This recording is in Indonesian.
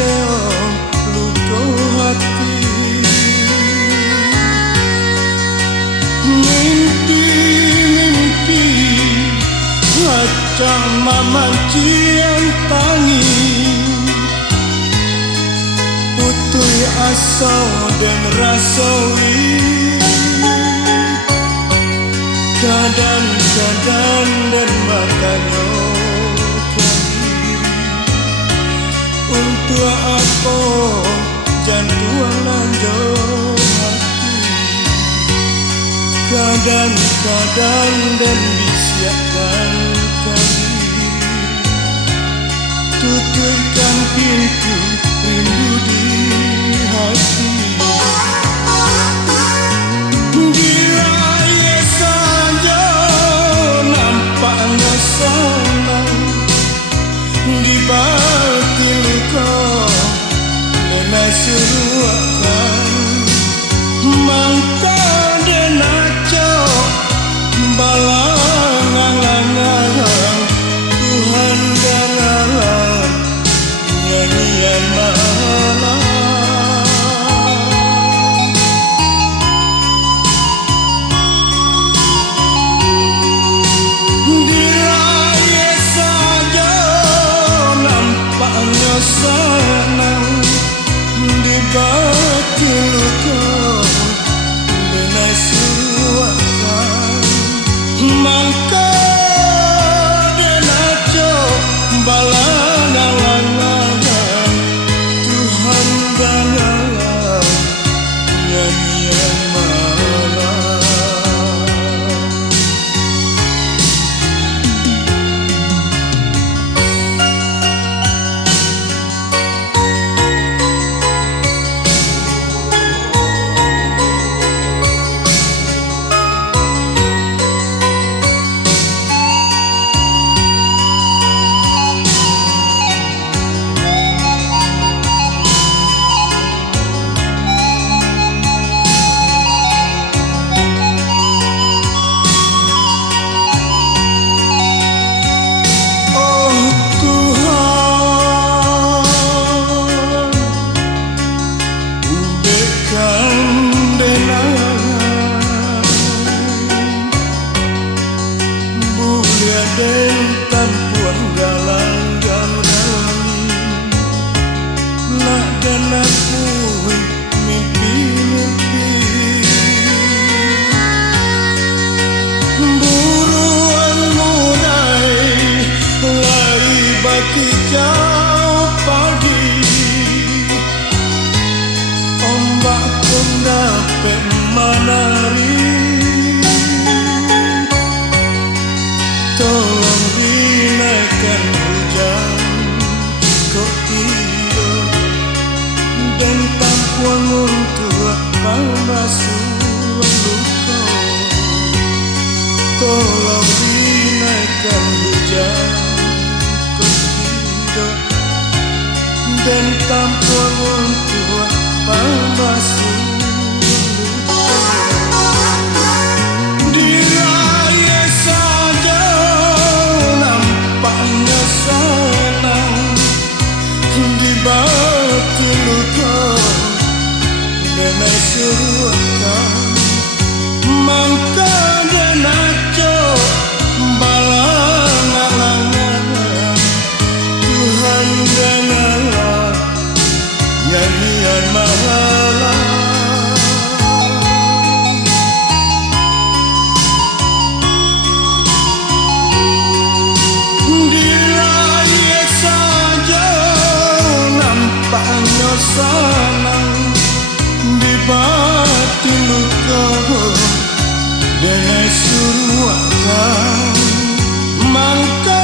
seong luka hati. Mimpi-mimpi macam mamancian tangi, putui asa dan rasawi. Kadang-kadang dan makanya untuk apa jantung lanjut hati. Kadang-kadang dan bisiakan diri, tutupkan pintu rindu di hati. Diraya saja nampaknya senang, di batin luka denai seruakan. Mangka denaco balangan-langan Tuhan dengar nyanyian malam. Diraya saja nampaknya senang, di batin luka denai seruakan. Mangka denaco balangan-langan Tuhan dengar nyanyian malam. Dan tampuan galang galang nak dan aku mimpi-mimpi. Buruan mudai lai baki jauh pagi, ombak pun dapat menari. Tolong binakan hujan kau tidur, dan tampuan untuk basuh luka. Tolong binakan hujan kau tidur, dan tampuan untuk basuh luka. Diraya saja nampaknya senang, di batin luka denai seruakan. Mangka denaco balangan-langan Tuhan dengar nyanyian malam. Diraya saja nampaknya senang, di batin luka denai seruakan. Mangka